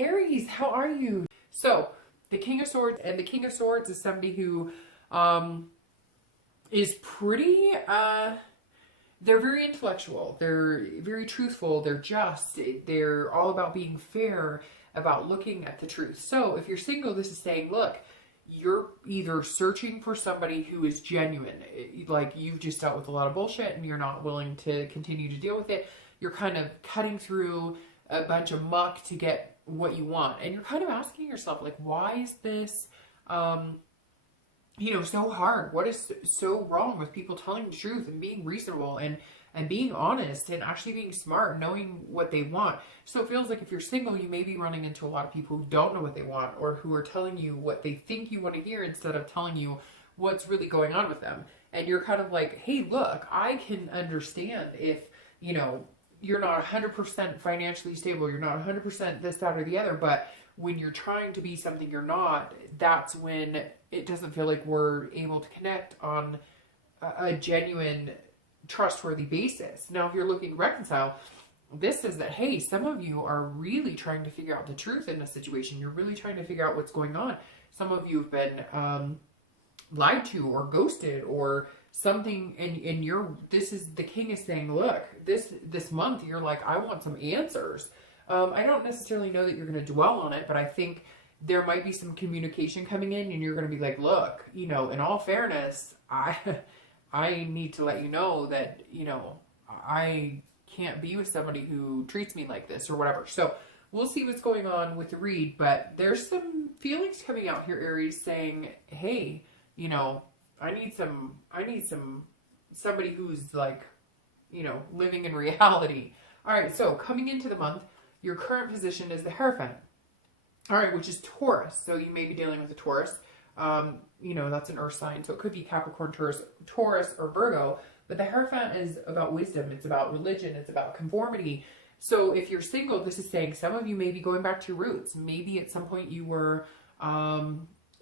Aries, how are you? So the King of Swords, and the King of Swords is somebody who is pretty, they're very intellectual, they're very truthful, they're just, they're all about being fair, about looking at the truth. So if you're single, this is saying, look, you're either searching for somebody who is genuine, like you've just dealt with a lot of bullshit and you're not willing to continue to deal with it. You're kind of cutting through a bunch of muck to get what you want. And you're kind of asking yourself, like, why is this, you know, so hard? What is so wrong with people telling the truth and being reasonable and being honest and actually being smart, knowing what they want? So it feels like if you're single, you may be running into a lot of people who don't know what they want, or who are telling you what they think you want to hear instead of telling you what's really going on with them. And you're kind of like, hey, look, I can understand if, you know, you're not 100% financially stable, you're not 100% this, that, or the other, but when you're trying to be something you're not, that's when it doesn't feel like we're able to connect on a genuine, trustworthy basis. Now, if you're looking to reconcile, this is that, hey, some of you are really trying to figure out the truth in a situation. You're really trying to figure out what's going on. Some of you have been lied to or ghosted or something, and you're, this is, the King is saying, look, this month you're like, I want some answers. I don't necessarily know that you're going to dwell on it, but I think there might be some communication coming in, and you're going to be like, look, you know, in all fairness, I need to let you know that, you know, I can't be with somebody who treats me like this or whatever. So we'll see what's going on with the read, but there's some feelings coming out here, Aries, saying, hey, you know, I need somebody who's like, you know, living in reality. All right. So coming into the month, your current position is the Hierophant. All right. Which is Taurus. So you may be dealing with a Taurus. You know, that's an earth sign. So it could be Capricorn, Taurus, or Virgo, but the Hierophant is about wisdom. It's about religion. It's about conformity. So if you're single, this is saying some of you may be going back to your roots. Maybe at some point you were,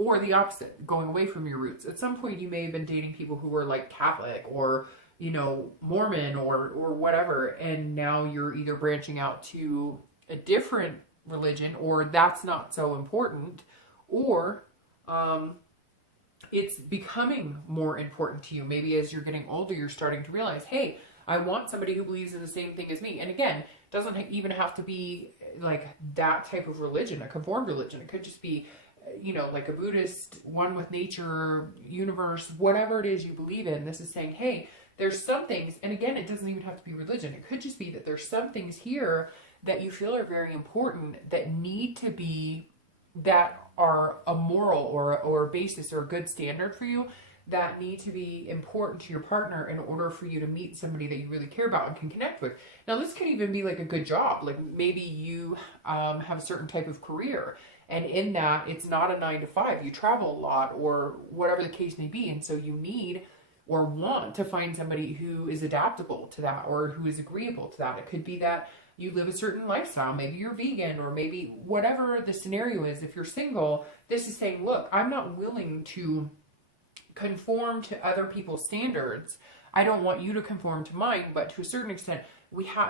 or the opposite, going away from your roots. At some point you may have been dating people who were like Catholic or, you know, Mormon or whatever. And now you're either branching out to a different religion, or that's not so important, or, it's becoming more important to you. Maybe as you're getting older, you're starting to realize, hey, I want somebody who believes in the same thing as me. And again, it doesn't even have to be like that type of religion, a conformed religion. It could just be, you know, like a Buddhist, one with nature, universe, whatever it is you believe in. This is saying, hey, there's some things, and again, it doesn't even have to be religion. It could just be that there's some things here that you feel are very important that need to be, that are a moral or a basis or a good standard for you, that need to be important to your partner in order for you to meet somebody that you really care about and can connect with. Now, this could even be like a good job. Like maybe you have a certain type of career, and in that it's not a 9-to-5. You travel a lot or whatever the case may be. And so you need or want to find somebody who is adaptable to that or who is agreeable to that. It could be that you live a certain lifestyle. Maybe you're vegan, or maybe whatever the scenario is. If you're single, this is saying, look, I'm not willing to conform to other people's standards. I don't want you to conform to mine, but to a certain extent,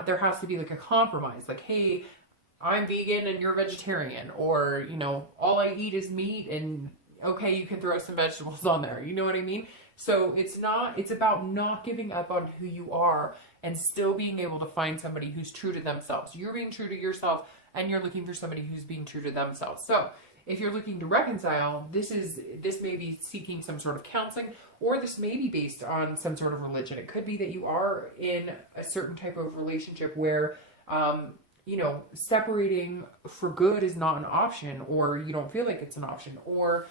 there has to be like a compromise. Like, hey, I'm vegan and you're vegetarian, or, you know, all I eat is meat, and okay, you can throw some vegetables on there. You know what I mean? So it's about not giving up on who you are and still being able to find somebody who's true to themselves. You're being true to yourself, and you're looking for somebody who's being true to themselves. So if you're looking to reconcile, this may be seeking some sort of counseling, or this may be based on some sort of religion. It could be that you are in a certain type of relationship where, you know, separating for good is not an option, or you don't feel like it's an option, or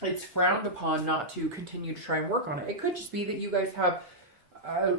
it's frowned upon not to continue to try and work on it. It could just be that you guys have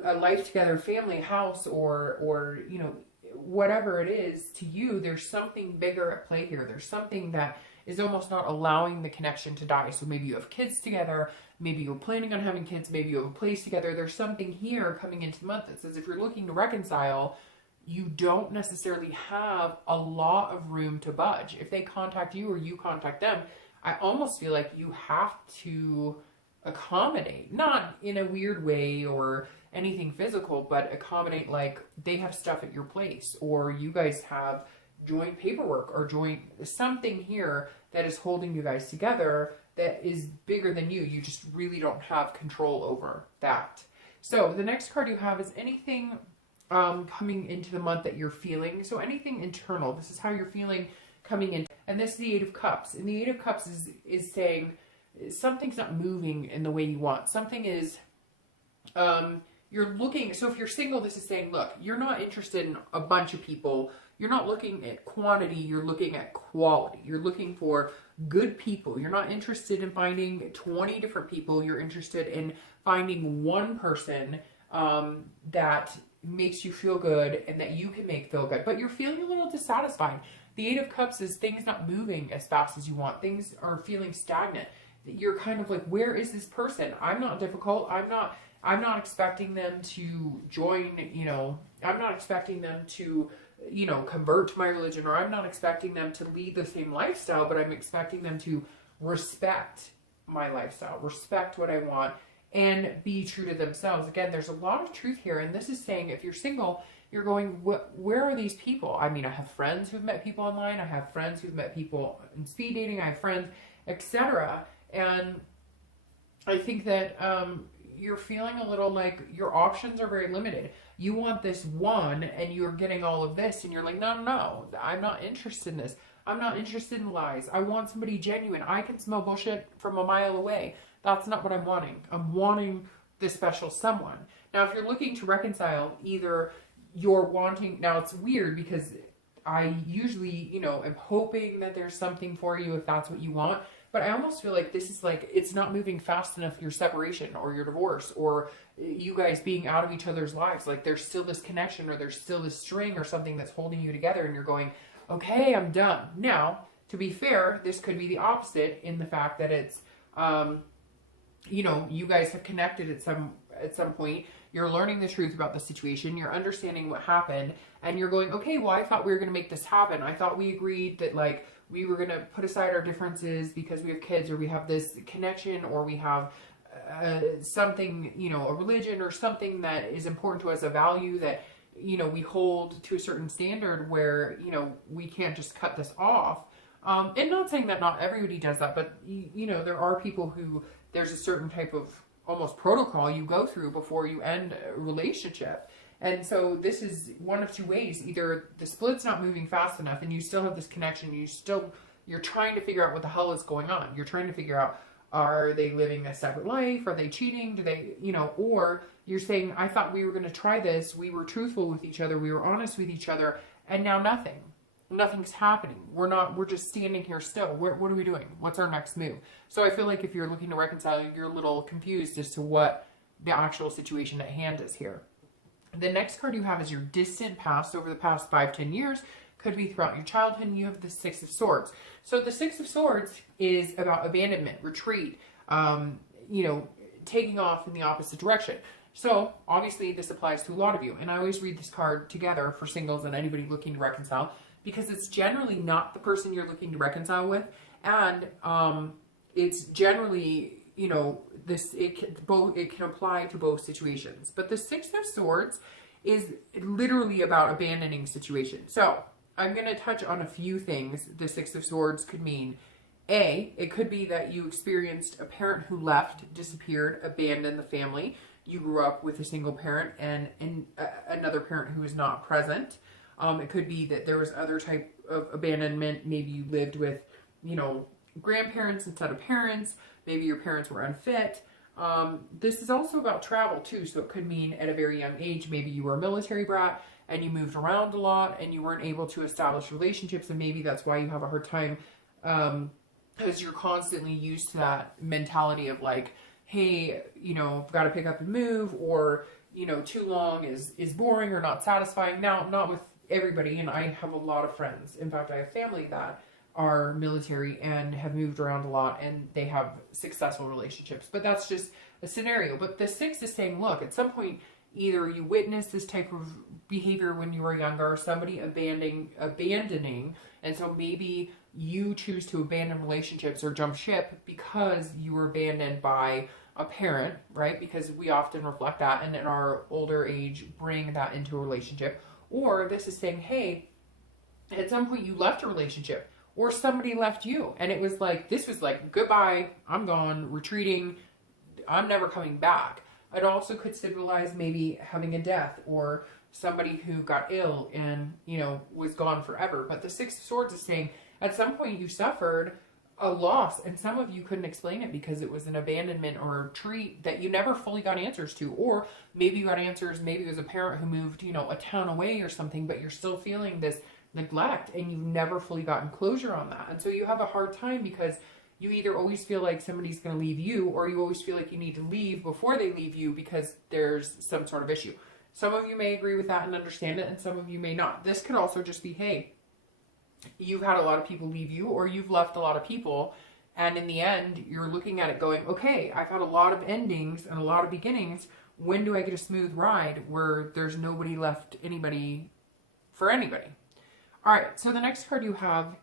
a life together, family, house, or you know, whatever it is to you. There's something bigger at play here. There's something that is almost not allowing the connection to die. So maybe you have kids together, maybe you're planning on having kids, maybe you have a place together. There's something here coming into the month that says if you're looking to reconcile, you don't necessarily have a lot of room to budge. If they contact you or you contact them, I almost feel like you have to accommodate, not in a weird way or anything physical, but accommodate, like they have stuff at your place, or you guys have, joint paperwork or joint something here that is holding you guys together that is bigger than you. You just really don't have control over that. So the next card you have is anything coming into the month that you're feeling. So anything internal. This is how you're feeling coming in. And this is the Eight of Cups. And the Eight of Cups is saying something's not moving in the way you want. Something is, you're looking, so if you're single, this is saying, look, you're not interested in a bunch of people. You're not looking at quantity, you're looking at quality. You're looking for good people. You're not interested in finding 20 different people. You're interested in finding one person that makes you feel good and that you can make feel good. But you're feeling a little dissatisfied. The Eight of Cups is things not moving as fast as you want. Things are feeling stagnant. You're kind of like, where is this person? I'm not difficult. I'm not expecting them to join, you know, I'm not expecting them to, you know, convert to my religion, or I'm not expecting them to lead the same lifestyle, but I'm expecting them to respect my lifestyle, respect what I want, and be true to themselves. Again, there's a lot of truth here. And this is saying, if you're single, you're going, where are these people? I mean, I have friends who've met people online. I have friends who've met people in speed dating. I have friends, etc. And I think that you're feeling a little like your options are very limited. You want this one and you're getting all of this, and you're like, no, I'm not interested in this. I'm not interested in lies. I want somebody genuine. I can smell bullshit from a mile away. That's not what I'm wanting. I'm wanting this special someone. Now, if you're looking to reconcile, either you're wanting, now it's weird because I usually, you know, am hoping that there's something for you if that's what you want. But I almost feel like this is like, it's not moving fast enough, your separation or your divorce or you guys being out of each other's lives. Like there's still this connection or there's still this string or something that's holding you together, and you're going, okay, I'm done. Now, to be fair, this could be the opposite in the fact that it's, you know, you guys have connected at some point. You're learning the truth about the situation. You're understanding what happened, and you're going, okay, well, I thought we were going to make this happen. I thought we agreed that like we were going to put aside our differences because we have kids, or we have this connection, or we have something, you know, a religion or something that is important to us, a value that, you know, we hold to a certain standard where, you know, we can't just cut this off. And not saying that not everybody does that, but you know, there are people who there's a certain type of almost protocol you go through before you end a relationship. And so this is one of two ways. Either the split's not moving fast enough and you still have this connection, you're trying to figure out what the hell is going on. You're trying to figure out, are they living a separate life? Are they cheating? Do they, you know, or you're saying, I thought we were going to try this. We were truthful with each other. We were honest with each other. And now nothing's happening. We're just standing here still. What are we doing? What's our next move? So I feel like if you're looking to reconcile, you're a little confused as to what the actual situation at hand is here. The next card you have is your distant past, over the past 5-10 years. Could be throughout your childhood, and you have the Six of Swords. So the Six of Swords is about abandonment, retreat, you know, taking off in the opposite direction. So obviously this applies to a lot of you. And I always read this card together for singles and anybody looking to reconcile, because it's generally not the person you're looking to reconcile with. And it's generally, you know, it can apply to both situations. But the Six of Swords is literally about abandoning situations. So I'm going to touch on a few things the Six of Swords could mean. It could be that you experienced a parent who left, disappeared, abandoned the family. You grew up with a single parent and another parent who is not present. It could be that there was other type of abandonment. Maybe you lived with, you know, grandparents instead of parents. Maybe your parents were unfit. This is also about travel too. So it could mean at a very young age, maybe you were a military brat and you moved around a lot and you weren't able to establish relationships. And maybe that's why you have a hard time, because you're constantly used to that mentality of like, hey, you know, got to pick up and move, or, you know, too long is boring or not satisfying. Now, not with everybody. And I have a lot of friends. In fact, I have family that are military and have moved around a lot, and they have successful relationships. But that's just a scenario. But the Six is saying, look, at some point, either you witnessed this type of behavior when you were younger, or somebody abandoning, and so maybe you choose to abandon relationships or jump ship because you were abandoned by a parent, right? Because we often reflect that, and in our older age, bring that into a relationship. Or this is saying, hey, At some point you left a relationship or somebody left you, and it was like, this was like, goodbye, I'm gone, retreating, I'm never coming back. It also could symbolize maybe having a death or somebody who got ill and, you know, was gone forever. But the Six of Swords is saying at some point you suffered a loss, and some of you couldn't explain it because it was an abandonment or a retreat that you never fully got answers to. Or maybe you got answers, maybe it was a parent who moved, you know, a town away or something, but you're still feeling this neglect and you've never fully gotten closure on that. And so you have a hard time because you either always feel like somebody's going to leave you, or you always feel like you need to leave before they leave you because there's some sort of issue. Some of you may agree with that and understand it, and some of you may not. This could also just be, hey, you've had a lot of people leave you, or you've left a lot of people, and in the end, you're looking at it going, okay, I've had a lot of endings and a lot of beginnings. When do I get a smooth ride where there's nobody left anybody for anybody? All right, so the next card you have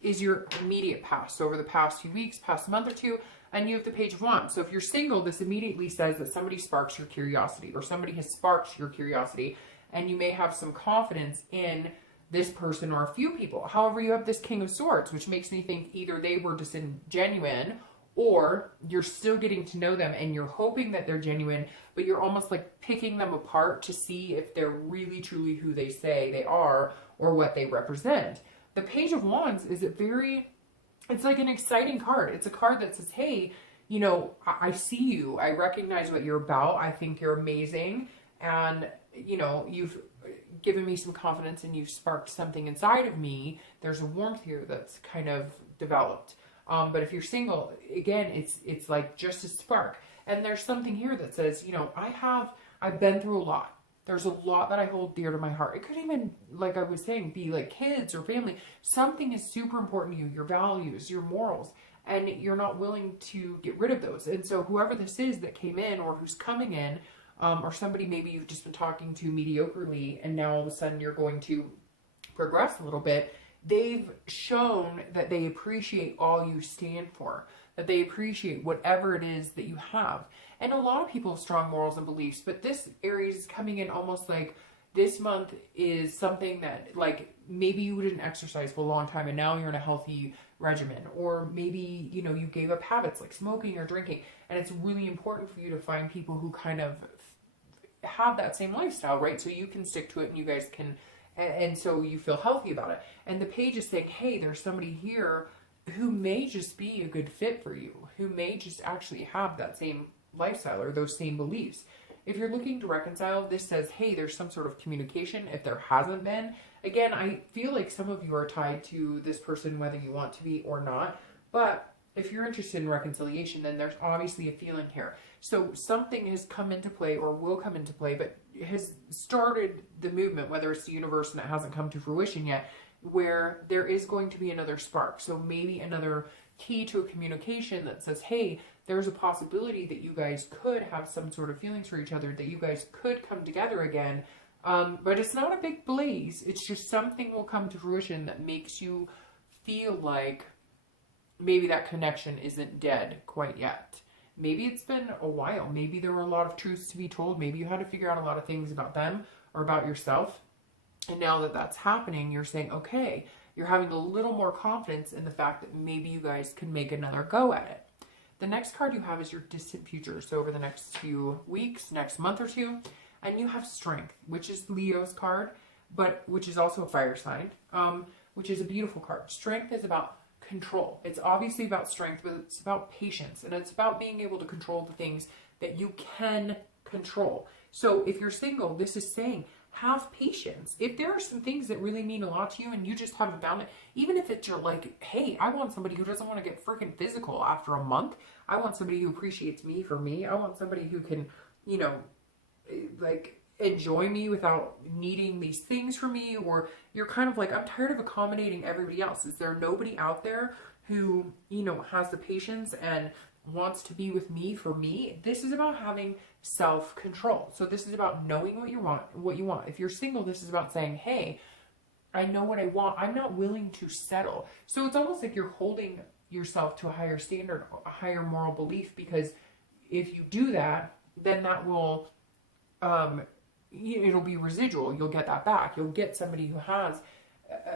is your immediate past. So over the past few weeks, past month or two, and you have the Page of Wands. So if you're single, this immediately says that somebody sparks your curiosity, or somebody has sparked your curiosity, and you may have some confidence in this person or a few people. However, you have this King of Swords, which makes me think either they were disingenuine or you're still getting to know them and you're hoping that they're genuine, but you're almost like picking them apart to see if they're really truly who they say they are or what they represent. The Page of Wands is it's like an exciting card. It's a card that says, hey, you know, I see you. I recognize what you're about. I think you're amazing. And, you know, you've given me some confidence and you've sparked something inside of me. There's a warmth here that's kind of developed. But if you're single, again, it's like just a spark. And there's something here that says, you know, I've been through a lot. There's a lot that I hold dear to my heart. It could even, like I was saying, be like kids or family. Something is super important to you, your values, your morals, and you're not willing to get rid of those. And so whoever this is that came in or who's coming in, or somebody maybe you've just been talking to mediocrely and now all of a sudden you're going to progress a little bit, they've shown that they appreciate all you stand for, that they appreciate whatever it is that you have. And a lot of people have strong morals and beliefs, but this Aries is coming in almost like this month is something that, like, maybe you didn't exercise for a long time and now you're in a healthy regimen, or maybe, you know, you gave up habits like smoking or drinking, and it's really important for you to find people who kind of have that same lifestyle, right? So you can stick to it and you guys can, and so you feel healthy about it. And the page is saying, hey, there's somebody here who may just be a good fit for you, who may just actually have that same lifestyle or those same beliefs. If you're looking to reconcile, this says, hey, there's some sort of communication. If there hasn't been, again, I feel like some of you are tied to this person, whether you want to be or not. But if you're interested in reconciliation, then there's obviously a feeling here. So something has come into play or will come into play, but has started the movement, whether it's the universe and it hasn't come to fruition yet, where there is going to be another spark. So maybe another key to a communication that says, hey, there's a possibility that you guys could have some sort of feelings for each other, that you guys could come together again. But it's not a big blaze. It's just something will come to fruition that makes you feel like maybe that connection isn't dead quite yet. Maybe it's been a while. Maybe there were a lot of truths to be told. Maybe you had to figure out a lot of things about them or about yourself. And now that that's happening, you're saying, okay, you're having a little more confidence in the fact that maybe you guys can make another go at it. The next card you have is your distant future. So over the next few weeks, next month or two, and you have Strength, which is Leo's card, but which is also a fire sign, which is a beautiful card. Strength is about control. It's obviously about strength, but it's about patience, and it's about being able to control the things that you can control. So if you're single, this is saying, have patience. If there are some things that really mean a lot to you and you just haven't found it, even if it's you're like, hey, I want somebody who doesn't want to get freaking physical after a month. I want somebody who appreciates me for me. I want somebody who can, you know, like enjoy me without needing these things from me. Or you're kind of like, I'm tired of accommodating everybody else. Is there nobody out there who, you know, has the patience and wants to be with me for me? This is about having self-control. So this is about knowing what you want. If you're single, this is about saying, hey, I know what I want. I'm not willing to settle. So it's almost like you're holding yourself to a higher standard, a higher moral belief, because if you do that, then that will, it'll be residual. You'll get that back. You'll get somebody who has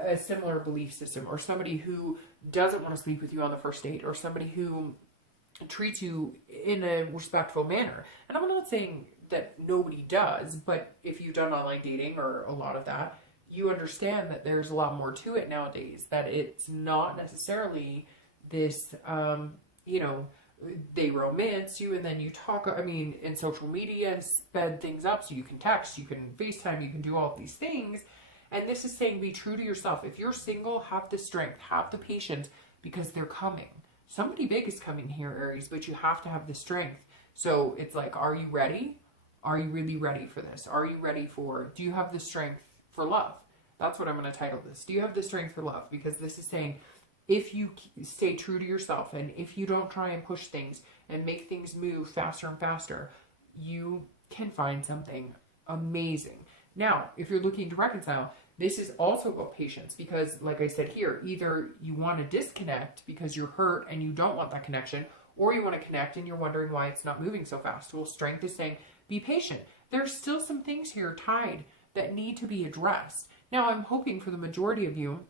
a similar belief system, or somebody who doesn't want to sleep with you on the first date, or somebody who treats you in a respectful manner. And I'm not saying that nobody does, but if you've done online dating or a lot of that, you understand that there's a lot more to it nowadays, that it's not necessarily this, you know, they romance you and then you talk, I mean, in social media, sped things up so you can text, you can FaceTime, you can do all of these things. And this is saying be true to yourself. If you're single, have the strength, have the patience, because they're coming. Somebody big is coming here, Aries, but you have to have the strength. So it's like, are you ready? Are you really ready for this? Are you ready for, do you have the strength for love? That's what I'm going to title this. Do you have the strength for love? Because this is saying, if you stay true to yourself and if you don't try and push things and make things move faster and faster, you can find something amazing. Now, if you're looking to reconcile, this is also about patience, because like I said here, either you want to disconnect because you're hurt and you don't want that connection, or you want to connect and you're wondering why it's not moving so fast. Well, strength is saying, be patient. There's still some things here tied that need to be addressed. Now, I'm hoping for the majority of you,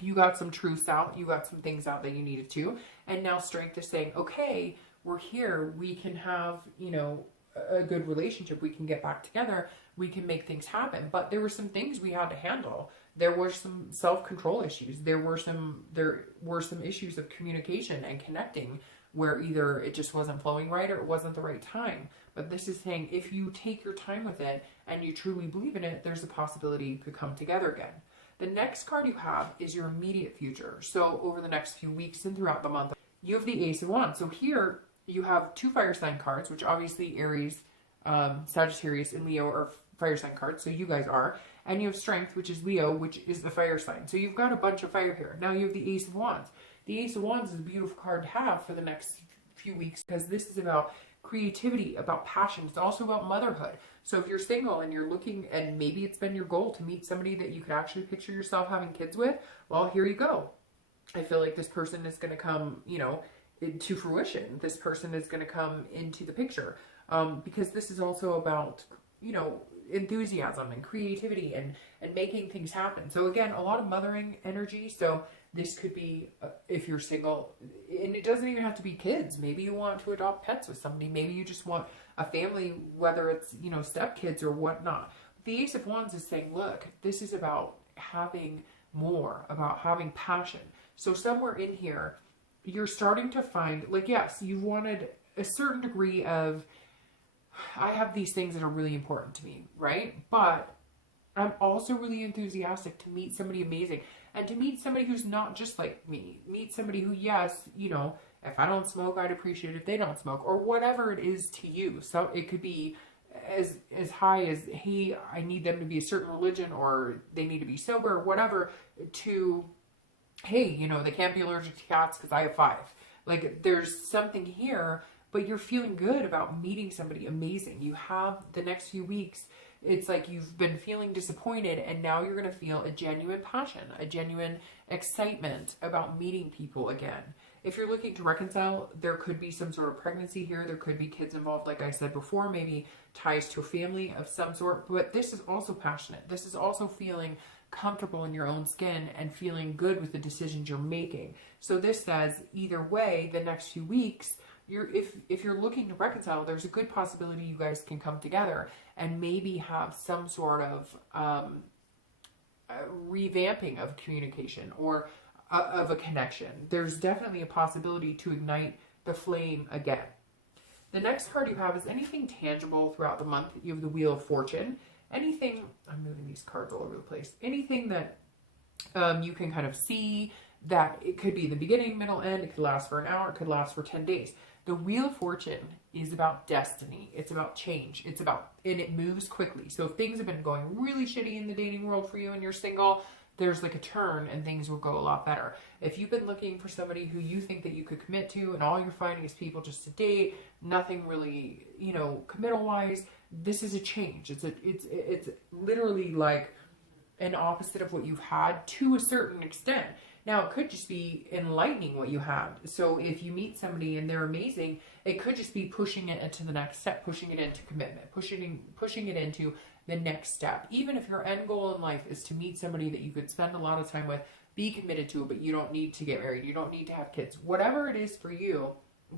you got some truths out, you got some things out that you needed to, and now strength is saying, okay, we're here, we can have, you know, a good relationship, we can get back together, we can make things happen. But there were some things we had to handle. There were some self-control issues. There were some issues of communication and connecting where either it just wasn't flowing right or it wasn't the right time. But this is saying, if you take your time with it and you truly believe in it, there's a possibility you could come together again. The next card you have is your immediate future. So over the next few weeks and throughout the month, you have the Ace of Wands. So here you have two fire sign cards, which obviously Aries, Sagittarius, and Leo are fire sign cards. So you guys are. And you have Strength, which is Leo, which is the fire sign. So you've got a bunch of fire here. Now you have the Ace of Wands. The Ace of Wands is a beautiful card to have for the next few weeks, because this is about creativity, about passion. It's also about motherhood. So if you're single and you're looking, and maybe it's been your goal to meet somebody that you could actually picture yourself having kids with, well, here you go. I feel like this person is going to come, you know, to fruition. This person is going to come into the picture, because this is also about, you know, enthusiasm and creativity and making things happen. So again, a lot of mothering energy. So this could be, if you're single, and it doesn't even have to be kids. Maybe you want to adopt pets with somebody. Maybe you just want a family, whether it's, you know, stepkids or whatnot. The Ace of Wands is saying, look, this is about having more, about having passion. So somewhere in here, you're starting to find, like, yes, you wanted a certain degree of, I have these things that are really important to me, right? But I'm also really enthusiastic to meet somebody amazing, and to meet somebody who's not just like me. Meet somebody who, yes, you know, if I don't smoke, I'd appreciate it if they don't smoke, or whatever it is to you. So it could be as high as, hey, I need them to be a certain religion, or they need to be sober, or whatever, to, hey, you know, they can't be allergic to cats because I have 5. Like, there's something here, but you're feeling good about meeting somebody amazing. You have the next few weeks, it's like you've been feeling disappointed, and now you're going to feel a genuine passion, a genuine excitement about meeting people again. If you're looking to reconcile, there could be some sort of pregnancy here. There could be kids involved, like I said before, maybe ties to a family of some sort. But this is also passionate. This is also feeling comfortable in your own skin and feeling good with the decisions you're making. So this says, either way, the next few weeks, if you're looking to reconcile, there's a good possibility you guys can come together and maybe have some sort of revamping of communication or of a connection. There's definitely a possibility to ignite the flame again. The next card you have is anything tangible throughout the month. You have the Wheel of Fortune. Anything, I'm moving these cards all over the place. Anything that you can kind of see, that it could be the beginning, middle, end. It could last for an hour. It could last for 10 days. The Wheel of Fortune is about destiny. It's about change. It's about, and it moves quickly. So if things have been going really shitty in the dating world for you and you're single, there's like a turn and things will go a lot better. If you've been looking for somebody who you think that you could commit to and all you're finding is people just to date, nothing really, you know, committal wise, this is a change. It's literally like an opposite of what you've had to a certain extent. Now, it could just be enlightening what you had. So if you meet somebody and they're amazing, it could just be pushing it into the next step, pushing it into commitment, pushing it into the next step. Even if your end goal in life is to meet somebody that you could spend a lot of time with, be committed to, but you don't need to get married, you don't need to have kids, whatever it is for you,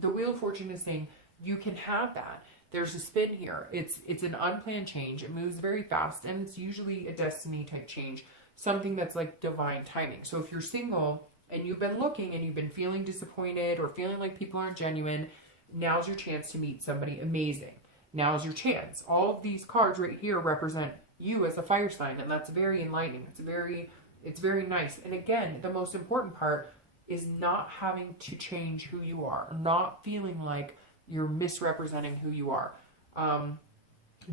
the Wheel of Fortune is saying you can have that. There's a spin here. It's an unplanned change. It moves very fast, and it's usually a destiny type change, something that's like divine timing. So if you're single and you've been looking and you've been feeling disappointed or feeling like people aren't genuine, now's your chance to meet somebody amazing. Now's your chance. All of these cards right here represent you as a fire sign, and that's very enlightening. It's very nice. And again, the most important part is not having to change who you are, not feeling like you're misrepresenting who you are.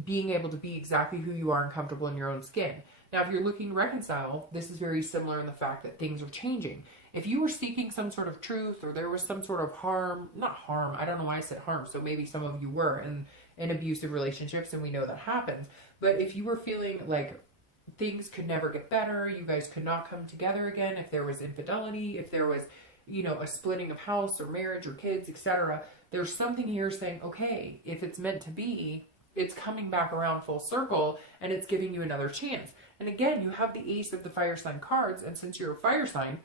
Being able to be exactly who you are and comfortable in your own skin. Now, if you're looking to reconcile, this is very similar in the fact that things are changing. If you were seeking some sort of truth, or there was some sort of harm, not harm, I don't know why I said harm, so maybe some of you were in abusive relationships, and we know that happens. But if you were feeling like things could never get better, you guys could not come together again, if there was infidelity, if there was, you know, a splitting of house or marriage or kids, etc., there's something here saying, okay, if it's meant to be, it's coming back around full circle, and it's giving you another chance. And again, you have the Ace of the fire sign cards, and since you're a fire sign,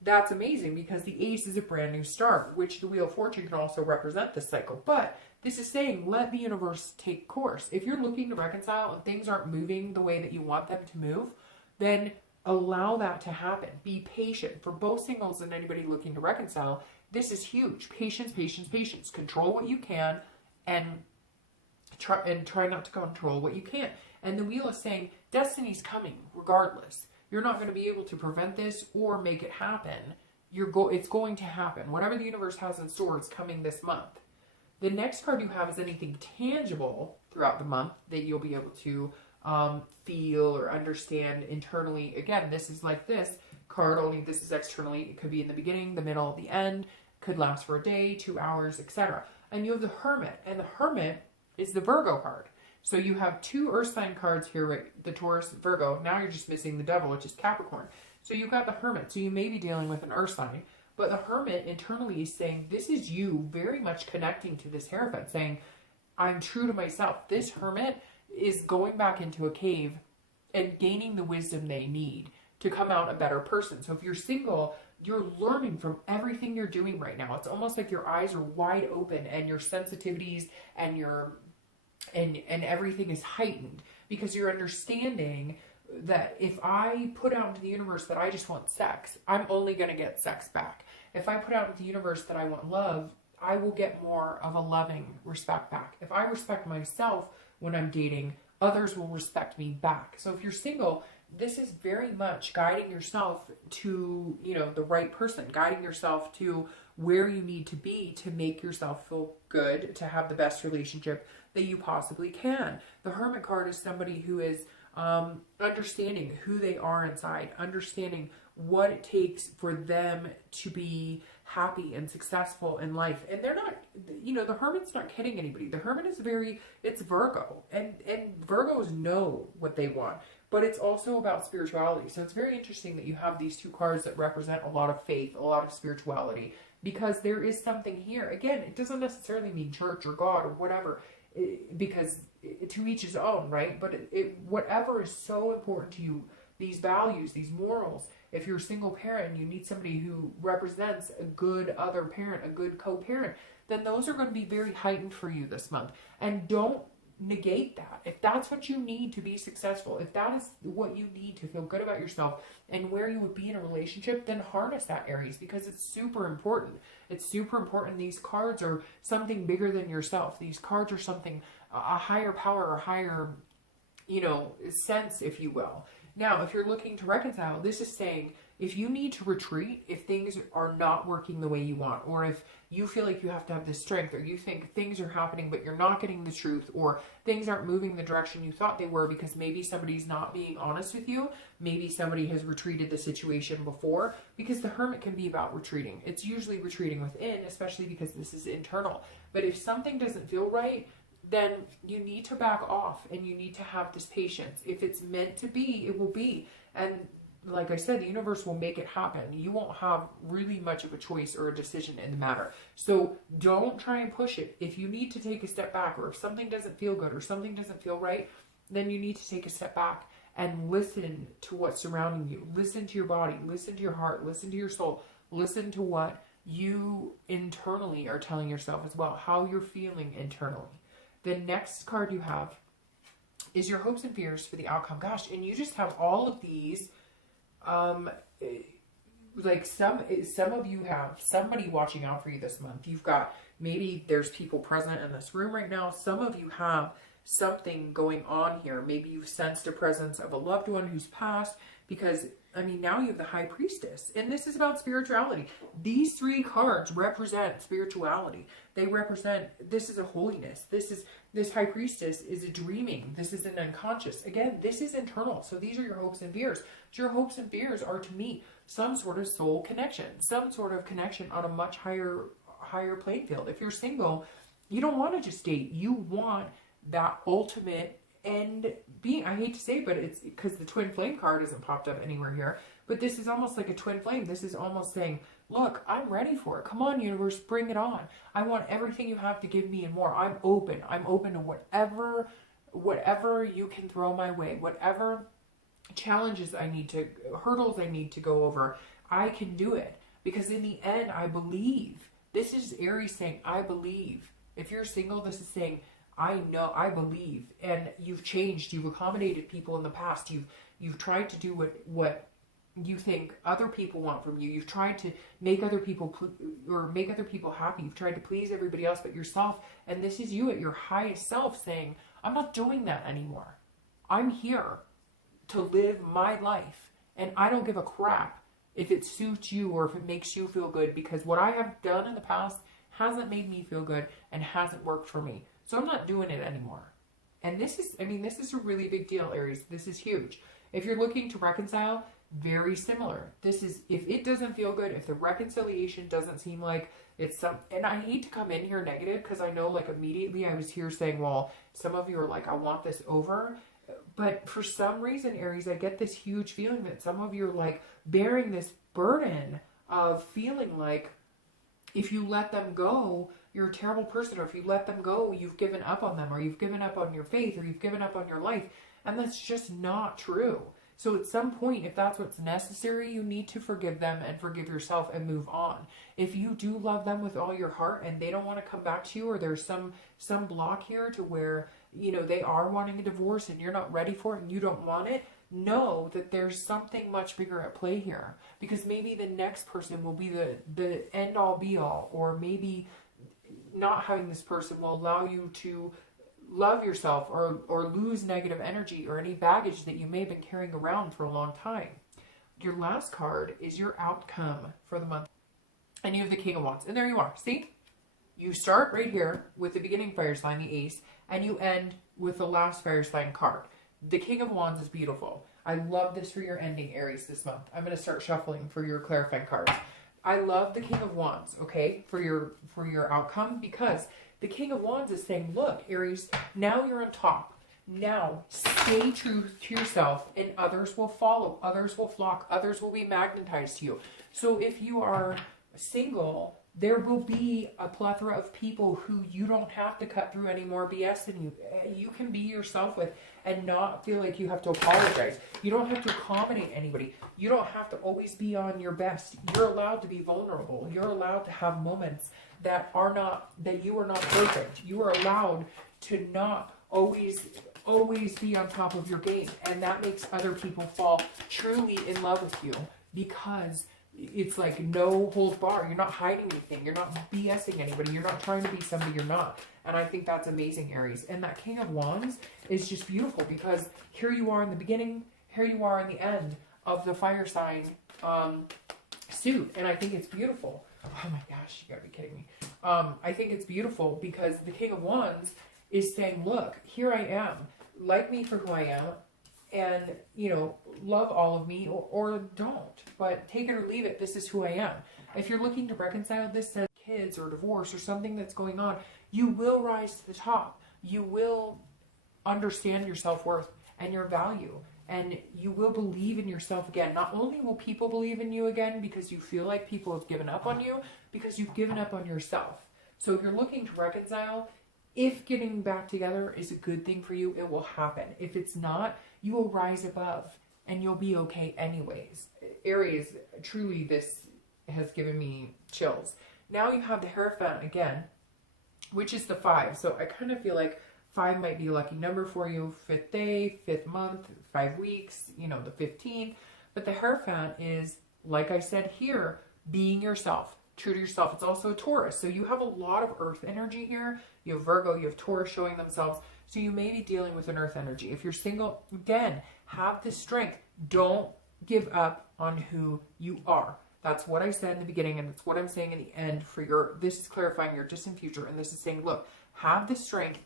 that's amazing, because the Ace is a brand new start, which the Wheel of Fortune can also represent this cycle. But this is saying, let the universe take course. If you're looking to reconcile and things aren't moving the way that you want them to move, then allow that to happen. Be patient. For both singles and anybody looking to reconcile, this is huge. Patience, patience, patience. Control what you can, and try not to control what you can't. And the Wheel is saying, destiny's coming regardless. You're not going to be able to prevent this or make it happen. It's going to happen. Whatever the universe has in store is coming this month. The next card you have is anything tangible throughout the month that you'll be able to feel or understand internally. Again, this is like this card, only this is externally. It could be in the beginning, the middle, the end. Could last for a day, 2 hours, etc. And you have the Hermit, and the Hermit is the Virgo card. So you have 2 earth sign cards here, right? The Taurus, Virgo. Now you're just missing the Devil, which is Capricorn. So you've got the Hermit. So you may be dealing with an earth sign, but the Hermit internally is saying, this is you very much connecting to this Hierophant, saying, I'm true to myself. This Hermit is going back into a cave and gaining the wisdom they need to come out a better person. So if you're single, you're learning from everything you're doing right now. It's almost like your eyes are wide open, and your sensitivities and and everything is heightened, because you're understanding that if I put out into the universe that I just want sex, I'm only going to get sex back. If I put out into the universe that I want love, I will get more of a loving respect back. If I respect myself when I'm dating, others will respect me back. So if you're single, this is very much guiding yourself to, you know, the right person, guiding yourself to where you need to be to make yourself feel good, to have the best relationship that you possibly can. The Hermit card is somebody who is understanding who they are inside, understanding what it takes for them to be happy and successful in life. And they're not, you know, the Hermit's not kidding anybody. The Hermit is it's Virgo, and Virgos know what they want, but it's also about spirituality. So it's very interesting that you have these 2 cards that represent a lot of faith, a lot of spirituality, because there is something here. Again, it doesn't necessarily mean church or God or whatever, because to each his own, right? But whatever is so important to you, these values, these morals. If you're a single parent and you need somebody who represents a good other parent, a good co-parent, then those are going to be very heightened for you this month. And don't negate that. If that's what you need to be successful, if that is what you need to feel good about yourself and where you would be in a relationship, then harness that, Aries, because it's super important. It's super important. These cards are something bigger than yourself. These cards are something, a higher power or higher, you know, sense, if you will. Now, if you're looking to reconcile, this is saying, if you need to retreat, if things are not working the way you want, or if you feel like you have to have this strength, or you think things are happening but you're not getting the truth, or things aren't moving the direction you thought they were because maybe somebody's not being honest with you, maybe somebody has retreated the situation before, because the Hermit can be about retreating. It's usually retreating within, especially because this is internal. But if something doesn't feel right, then you need to back off, and you need to have this patience. If it's meant to be, it will be. And like I said, the universe will make it happen. You won't have really much of a choice or a decision in the matter. So don't try and push it. If you need to take a step back, or if something doesn't feel good or something doesn't feel right, then you need to take a step back and listen to what's surrounding you. Listen to your body, listen to your heart, listen to your soul, listen to what you internally are telling yourself as well, how you're feeling internally. The next card you have is your hopes and fears for the outcome. Gosh, and you just have all of these, like some of you have somebody watching out for you this month. You've got, maybe there's people present in this room right now. Some of you have something going on here. Maybe you've sensed a presence of a loved one who's passed, because I mean, now you have the High Priestess, and this is about spirituality. These three cards represent spirituality. They represent, this is a holiness. This High Priestess is a dreaming. This is an unconscious. Again, this is internal. So these are your hopes and fears. Your hopes and fears are to meet some sort of soul connection, some sort of connection on a much higher playing field. If you're single, you don't want to just date. You want that ultimate end being. I hate to say, but it's because the twin flame card isn't popped up anywhere here, but this is almost like a twin flame. This is almost saying, look, I'm ready for it. Come on, universe, bring it on. I want everything you have to give me and more. I'm open to whatever you can throw my way, whatever challenges I need to, hurdles I need to go over. I can do it, because in the end, I believe. This is Aries saying, I believe. If you're single, this is saying, I know, I believe. And you've changed, you've accommodated people in the past, you've tried to do what you think other people want from you. You've tried to make other people happy. You've tried to please everybody else but yourself. And this is you at your highest self saying, I'm not doing that anymore. I'm here to live my life, and I don't give a crap if it suits you or if it makes you feel good, because what I have done in the past hasn't made me feel good and hasn't worked for me. So I'm not doing it anymore. And this is, I mean, this is a really big deal, Aries. This is huge. If you're looking to reconcile, very similar. This is, if it doesn't feel good, if the reconciliation doesn't seem like it's some, and I hate to come in here negative, because I know like immediately I was here saying, well, some of you are like, I want this over. But for some reason, Aries, I get this huge feeling that some of you are like bearing this burden of feeling like if you let them go, you're a terrible person, or if you let them go, you've given up on them, or you've given up on your faith, or you've given up on your life. And that's just not true. So at some point, if that's what's necessary, you need to forgive them and forgive yourself and move on. If you do love them with all your heart and they don't want to come back to you, or there's some block here to where, you know, they are wanting a divorce and you're not ready for it and you don't want it, know that there's something much bigger at play here. Because maybe the next person will be the end all be all, or maybe not having this person will allow you to love yourself or lose negative energy or any baggage that you may have been carrying around for a long time. Your last card is your outcome for the month. And you have the King of Wands. And there you are. See? You start right here with the beginning fire sign, the Ace, and you end with the last fire sign card. The King of Wands is beautiful. I love this for your ending, Aries, this month. I'm going to start shuffling for your clarifying cards. I love the King of Wands, okay, for your outcome, because the King of Wands is saying, look, Aries, now you're on top. Now stay true to yourself, and others will follow. Others will flock. Others will be magnetized to you. So if you are single, there will be a plethora of people who you don't have to cut through any more BS than you. You can be yourself with and not feel like you have to apologize. You don't have to accommodate anybody. You don't have to always be on your best. You're allowed to be vulnerable. You're allowed to have moments that you are not perfect. You are allowed to not always be on top of your game. And that makes other people fall truly in love with you, because it's like no holds bar. You're not hiding anything. You're not BSing anybody. You're not trying to be somebody you're not. And I think that's amazing, Aries. And that King of Wands is just beautiful, because here you are in the beginning, here you are in the end of the fire sign suit. And I think it's beautiful. Oh my gosh, you gotta be kidding me. I think it's beautiful because the King of Wands is saying, look, here I am. Like me for who I am. And, you know, love all of me or don't. But take it or leave it. This is who I am. If you're looking to reconcile this, says kids or divorce or something that's going on, you will rise to the top. You will understand your self-worth and your value. And you will believe in yourself again. Not only will people believe in you again because you feel like people have given up on you, because you've given up on yourself. So if you're looking to reconcile, If getting back together is a good thing for you, it will happen. If it's not, you will rise above and you'll be okay anyways. Aries, truly this has given me chills. Now you have the Hierophant again, which is the 5. So I kind of feel like 5 might be a lucky number for you. 5th day, 5th month, 5 weeks, you know, the 15th. But the Hierophant is, like I said here, being yourself, true to yourself. It's also a Taurus. So you have a lot of earth energy here. You have Virgo, you have Taurus showing themselves. So you may be dealing with an earth energy. If you're single, again, have the strength. Don't give up on who you are. That's what I said in the beginning, and it's what I'm saying in the end for your, this is clarifying your distant future, and this is saying, look, have the strength.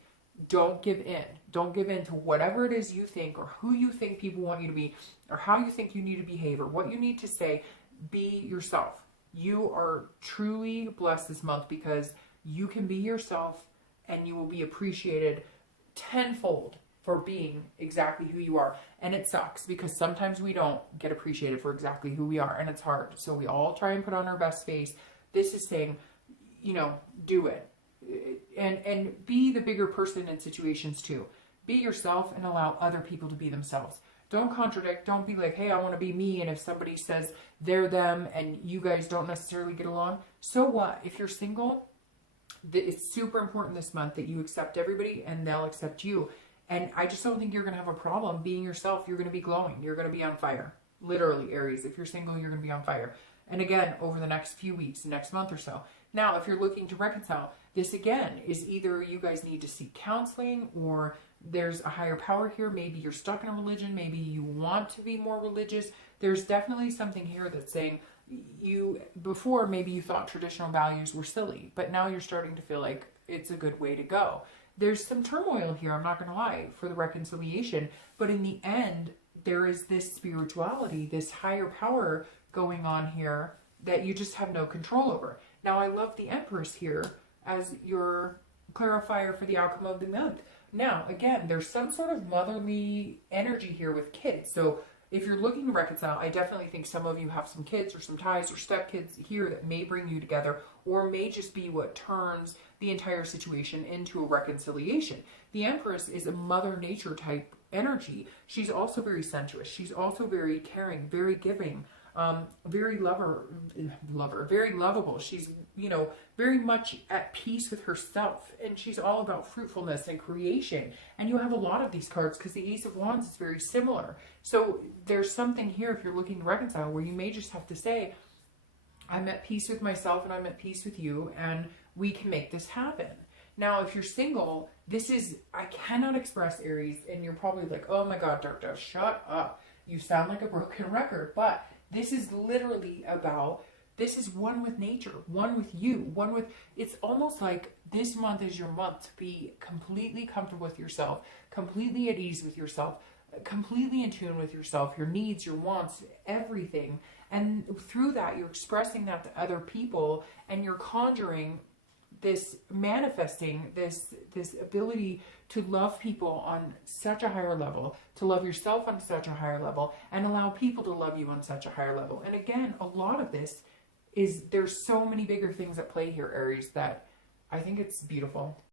Don't give in. Don't give in to whatever it is you think or who you think people want you to be or how you think you need to behave or what you need to say. Be yourself. You are truly blessed this month because you can be yourself and you will be appreciated tenfold for being exactly who you are. And it sucks because sometimes we don't get appreciated for exactly who we are, and it's hard. So we all try and put on our best face. This is saying, you know, do it. And be the bigger person in situations too. Be yourself and allow other people to be themselves. Don't contradict. Don't be like, hey, I want to be me. And if somebody says they're them and you guys don't necessarily get along, so what? If you're single, it's super important this month that you accept everybody and they'll accept you. And I just don't think you're going to have a problem being yourself. You're going to be glowing. You're going to be on fire. Literally, Aries. If you're single, you're going to be on fire. And again, over the next few weeks, next month or so. Now, if you're looking to reconcile, this again is either you guys need to seek counseling or there's a higher power here. Maybe you're stuck in a religion. Maybe you want to be more religious. There's definitely something here that's saying before maybe you thought traditional values were silly, but now you're starting to feel like it's a good way to go. There's some turmoil here, I'm not going to lie, for the reconciliation. But in the end, there is this spirituality, this higher power going on here that you just have no control over. Now, I love the Empress here as your clarifier for the outcome of the month. Now, again, there's some sort of motherly energy here with kids. So if you're looking to reconcile, I definitely think some of you have some kids or some ties or stepkids here that may bring you together or may just be what turns the entire situation into a reconciliation. The Empress is a Mother Nature type energy. She's also very sensuous. She's also very caring, very giving, very very lovable. She's, you know, very much at peace with herself, and she's all about fruitfulness and creation. And you have a lot of these cards because the Ace of Wands is very similar. So there's something here if you're looking to reconcile where you may just have to say, I'm at peace with myself and I'm at peace with you, and we can make this happen. Now, if you're single, this is, I cannot express, Aries, and you're probably like, oh my God, Dark Dove, shut up. You sound like a broken record. But this is literally about, this is one with nature, one with you, one with, it's almost like this month is your month to be completely comfortable with yourself, completely at ease with yourself, completely in tune with yourself, your needs, your wants, everything. And through that, you're expressing that to other people, and you're conjuring this, manifesting this ability to love people on such a higher level, to love yourself on such a higher level, and allow people to love you on such a higher level. And again, a lot of this is, there's so many bigger things at play here, Aries, that I think it's beautiful.